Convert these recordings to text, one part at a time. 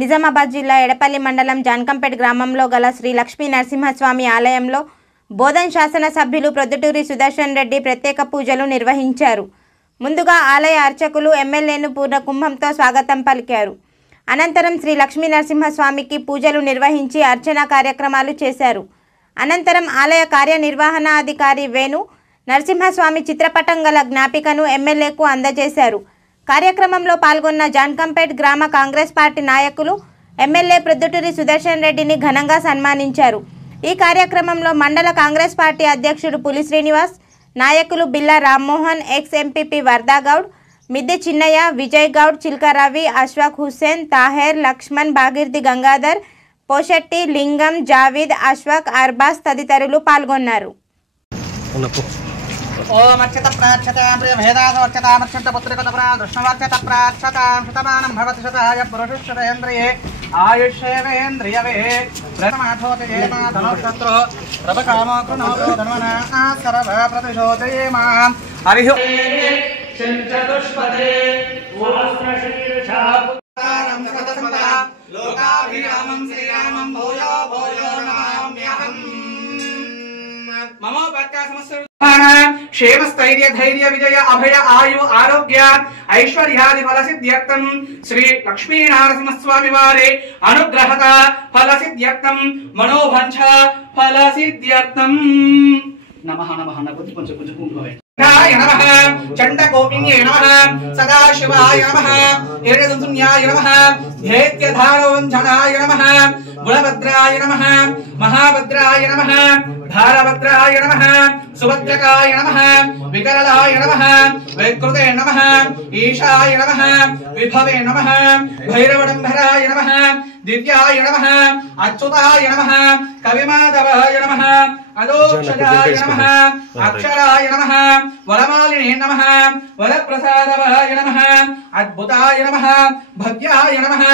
నిజామాబాద్ జిల్లా ఎడపల్లి మండలం జాన్కంపేట్ గ్రామంలో గల శ్రీ లక్ష్మీ నరసింహస్వామి ఆలయంలో బోధన్ శాసన సభ్యులు ప్రొద్దుటూరి సుదర్శన్ రెడ్డి ప్రత్యేక పూజలు నిర్వహించారు. ముందుగా ఆలయ అర్చకులు ఎమ్మెల్యేను పూర్ణకుంభంతో స్వాగతం పలికారు. అనంతరం శ్రీ లక్ష్మీ నరసింహస్వామికి పూజలు నిర్వహించి అర్చన కార్యక్రమాలు చేశారు. అనంతరం ఆలయ కార్యనిర్వహణాధికారి వేణు నరసింహస్వామి చిత్రపటం గల జ్ఞాపికను ఎమ్మెల్యేకు అందజేశారు. కార్యక్రమంలో పాల్గొన్న జాన్కంపేట్ గ్రామ కాంగ్రెస్ పార్టీ నాయకులు ఎమ్మెల్యే ప్రొద్దుటూరి సుదర్శన్ రెడ్డిని ఘనంగా సన్మానించారు. ఈ కార్యక్రమంలో మండల కాంగ్రెస్ పార్టీ అధ్యక్షుడు పులి శ్రీనివాస్, నాయకులు బిల్లా రామ్మోహన్, ఎక్స్ ఎంపీపీ వర్దాగౌడ్, మిద్దె చిన్నయ్య, విజయ్ గౌడ్, చిల్క రవి, అష్ఫాక్ హుస్సేన్, తాహేర్, లక్ష్మణ్, భాగీరథి గంగాధర్, పోషెట్టి, లింగం, జావీద్, అష్ఫాక్, అర్బాస్ తదితరులు పాల్గొన్నారు. ओम अक्षत प्राक्षतां प्रिय भेदासवर्चताम् अक्षत पुत्रिकतप्रा कृष्णवर्चत प्राक्षतां शतमानं भवति शताय पुरुषश्रेन्द्रिये आयुष्येवेन्द्रियवे प्रथमाथोदयेमा धनुशत्रो प्रभकामो कृणोतो धन्वना सर्व प्रतिशोदयेमां हरिः चतुष्पदे सहस्रशीर्षां सततमदा लोकाभिरामं श्रीरामं भूयो भूयो नमाम्यहम् मम भक्त्या समस्त क्षेमस्थैर्य धैर्य विजय अभय आयु आरोग्य ऐश्वर्यादि फल सिद्ध्यर्थं श्री लक्ष्मी नरसिंह स्वामी वारे अनुग्रहत फल सिद्ध्यर्थं मनोभंच फल सिद्ध्यर्थं नमः नमः नमः पंच पंच कुंभवे नमः चंडकोपिन्ये नमः सदाशिवाय नमः एरदुन्याय नमः ध्येत्यधारवञ्जनाय नमः गुणभद्राय नमः महाभद्राय नमः धारभद्राय नमः सुभद्रकाय नमः विकरलाय नमः वैकृते नमः ईशाय नमः विभवे नमः भैरवडम्बराय नमः दिव्याय नमः अच्युताय नमः कविमाधवाय नमः अदोक्षजाय नमः अक्षराय नमः वरमालिने नमः वरप्रसादवाय नमः अद्भुताय नमः भव्याय नमः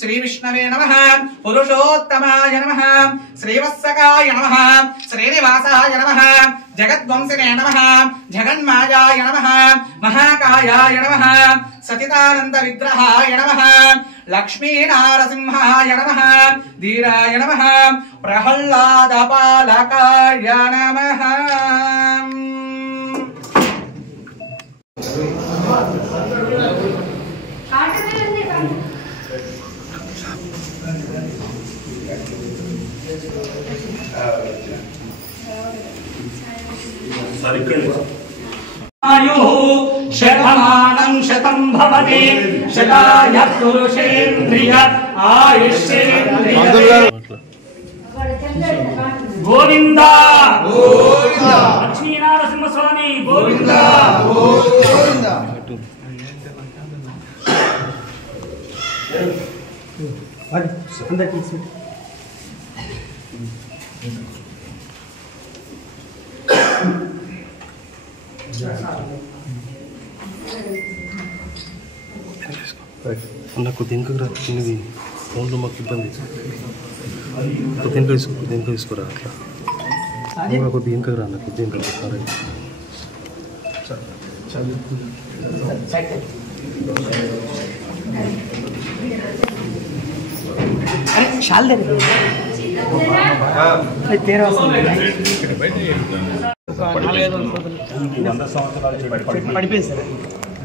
श्रीविष्णवे नमः पुरुषोत्तमाय नमः श्रीवत्सकाय नमः श्रीनिवासाय नमः जगद्वंशिने नमः जगन्मायाय नमः महाकायाय नमः सचिदानंद विग्रहाय नमः लक्ष्मी नारसिंहाय नमः धीराय नमः प्रहल्लादपालकाय नमः आयुः शतमानं शतं भवति शताय पुरुषेन्द्रिय आयुष्येन्द्रिय गोविंदा गोविंदा लक्ष्मी नरसिंह स्वामी गोविंदा गोविंदा अंदर की నాకు దీనికి తిన్నది ఫోన్లో మాకు ఇబ్బంది దీంట్లో తీసుకురా అట్లా నాకు దీనికి రా నాకు దీంట్లో పడిపోయింది సార్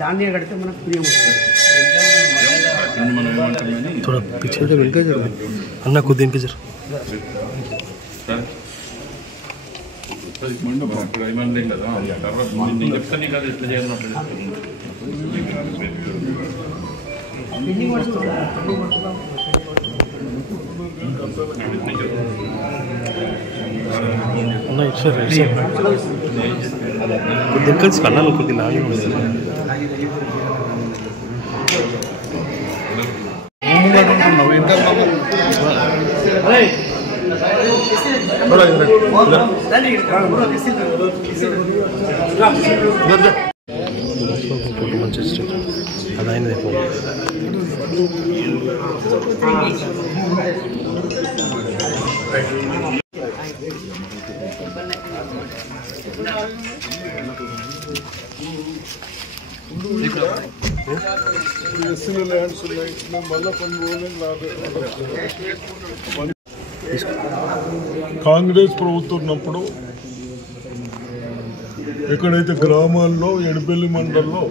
దాన్ని కడితే మనకు ప్రియం వస్తుంది थोड़ा पीछे से मिलकर जरा अन्ना खुद दिन के जरा अन्ना इट्स खुद दिन का करना लो खुद दिन आगे अदाइन ఎస్సీల ల్యాండ్స్ ఉన్నాయి. మేము మళ్ళీ కొన్ని రోజులు కాంగ్రెస్ ప్రభుత్వం ఉన్నప్పుడు ఎక్కడైతే గ్రామాల్లో ఎడపల్లి మండలంలో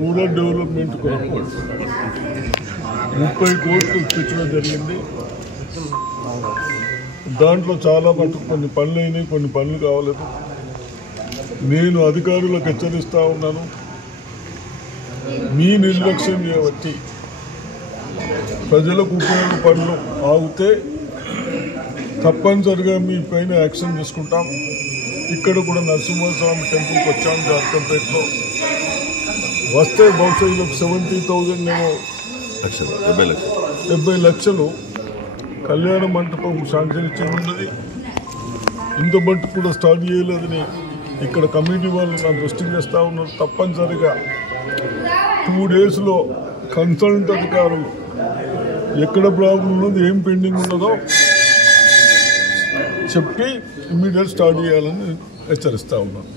రూరల్ డెవలప్మెంట్ కొరకు 30 కోట్లు ఇప్పించడం జరిగింది. దాంట్లో చాలా మటుకు కొన్ని పనులు అయినాయి, కొన్ని పనులు కావలేదు. నేను అధికారులకు హెచ్చరిస్తూ ఉన్నాను, మీ నిర్లక్ష్యం చేయబట్టి ప్రజలకు ఉపయోగ పనులు ఆగితే తప్పనిసరిగా మీ పైన యాక్షన్ తీసుకుంటాం. ఇక్కడ కూడా నరసింహస్వామి టెంపుల్కి వచ్చాం జార్కంపేటలో. వస్తే బహుశా 70,000 ఏమో 70 లక్షలు కళ్యాణ మంటపం శాంక్షన్ ఇచ్చేది. ఇంత మట్టు కూడా స్టార్ట్ చేయలేదని ఇక్కడ కమిటీ వాళ్ళు నా దృష్టికి తెస్తూ ఉన్నారు. తప్పనిసరిగా 2 డేస్లో కన్సల్ట్ అధికారులు ఎక్కడ ప్రాబ్లం ఉన్నది, ఏం పెండింగ్ ఉన్నదో చెప్పి ఇమ్మీడియట్ స్టార్ట్ చేయాలని హెచ్చరిస్తూ ఉన్నాను.